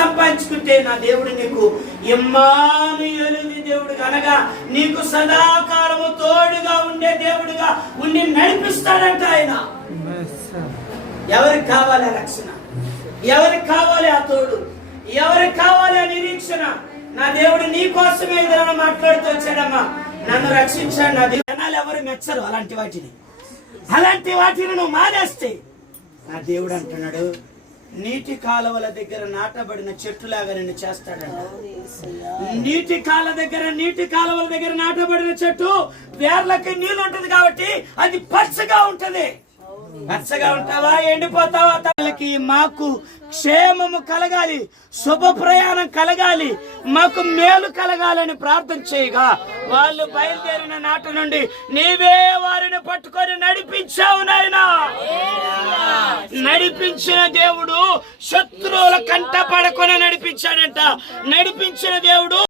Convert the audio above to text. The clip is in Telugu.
సంపాదించుకుంటే నా దేవుడు నీకు ఇమ్మానుయేలుని దేవుడు అనగా నీకు సదాకాలము తోడుగా ఉండే దేవుడుగా ఉండి నడిపిస్తాడంట ఆయన. ఎవరికి కావాలి ఆ రక్షణ? ఎవరికి కావాలి ఆ తోడు? ఎవరికి కావాలి ఆ నిరీక్షణ? నా దేవుడు నీ కోసమే ఏదైనా మాట్లాడుతూ వచ్చాడమ్మా. నన్ను రక్షించాడు నా దేవుడు. జనాలు ఎవరు మెచ్చరు అలాంటి వాటిని? అలాంటి వాటిని నువ్వు మానేస్తే నా దేవుడు అంటున్నాడు నీటి కాలువల దగ్గర నాటబడిన చెట్టులాగా నిన్ను చేస్తాడంట. నీటి కాల దగ్గర నీటి కాలువల దగ్గర నాటబడిన చెట్టు వేర్లకి నీళ్ళు ఉంటుంది కాబట్టి అది పచ్చగా ఉంటది. పచ్చగా ఉంటావా ఎండిపోతావా? తనకి మాకు క్షేమము కలగాలి శుభ ప్రయాణం కలగాలి మాకు మేలు కలగాలని ప్రార్థన చేయగా వాళ్ళు బయలుదేరిన నాట నుండి నీవే వారిని పట్టుకొని నడిపించావు నాయనా. నడిపించిన దేవుడు శత్రువుల కంట పడకొని నడిపించాడంట. నడిపించిన దేవుడు